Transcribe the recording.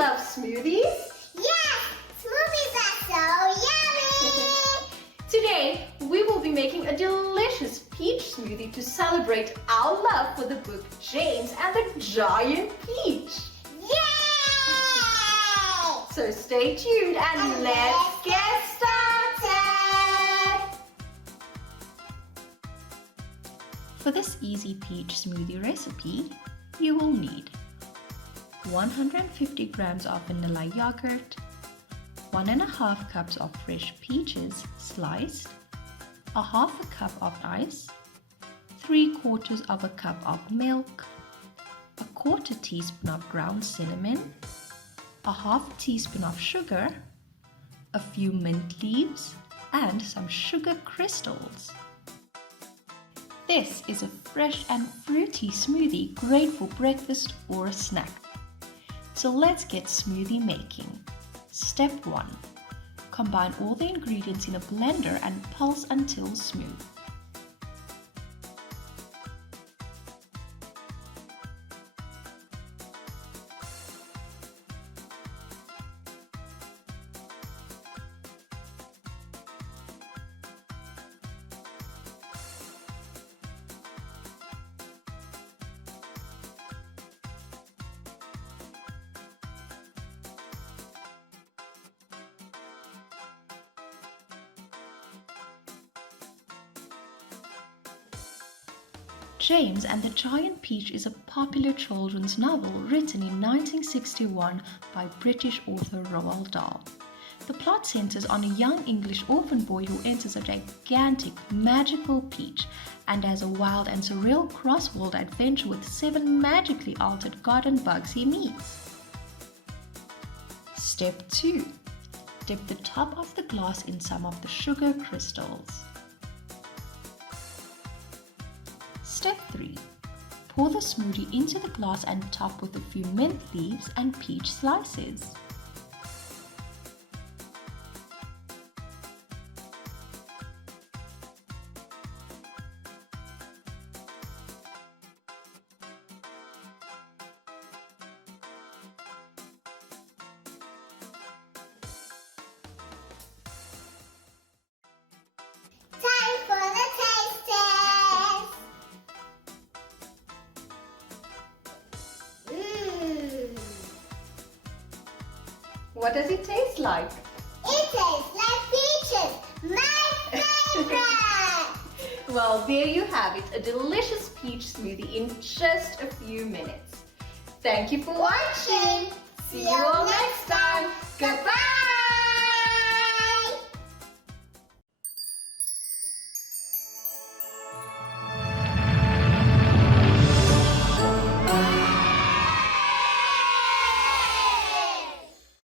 love smoothies? Yes! Smoothies are so yummy! Today, we will be making a delicious peach smoothie to celebrate our love for the book James and the Giant Peach. Yay! So stay tuned and let's get started! For this easy peach smoothie recipe, you will need 150 grams of vanilla yogurt, 1.5 cups of fresh peaches sliced, a half a cup of ice, 3/4 of a cup of milk, a 1/4 teaspoon of ground cinnamon, a half teaspoon of sugar, a few mint leaves, and some sugar crystals. This is a fresh and fruity smoothie great for breakfast or a snack. So let's get smoothie making. Step 1. Combine all the ingredients in a blender and pulse until smooth. James and the Giant Peach is a popular children's novel written in 1961 by British author Roald Dahl. The plot centers on a young English orphan boy who enters a gigantic, magical peach and has a wild and surreal cross-world adventure with 7 magically altered garden bugs he meets. Step 2. Dip the top of the glass in some of the sugar crystals. Step 3. Pour the smoothie into the glass and top with a few mint leaves and peach slices. Time for the taste test! What does it taste like? It tastes like peaches! My favorite! Well, there you have it, a delicious peach smoothie in just a few minutes. Thank you for watching. See you all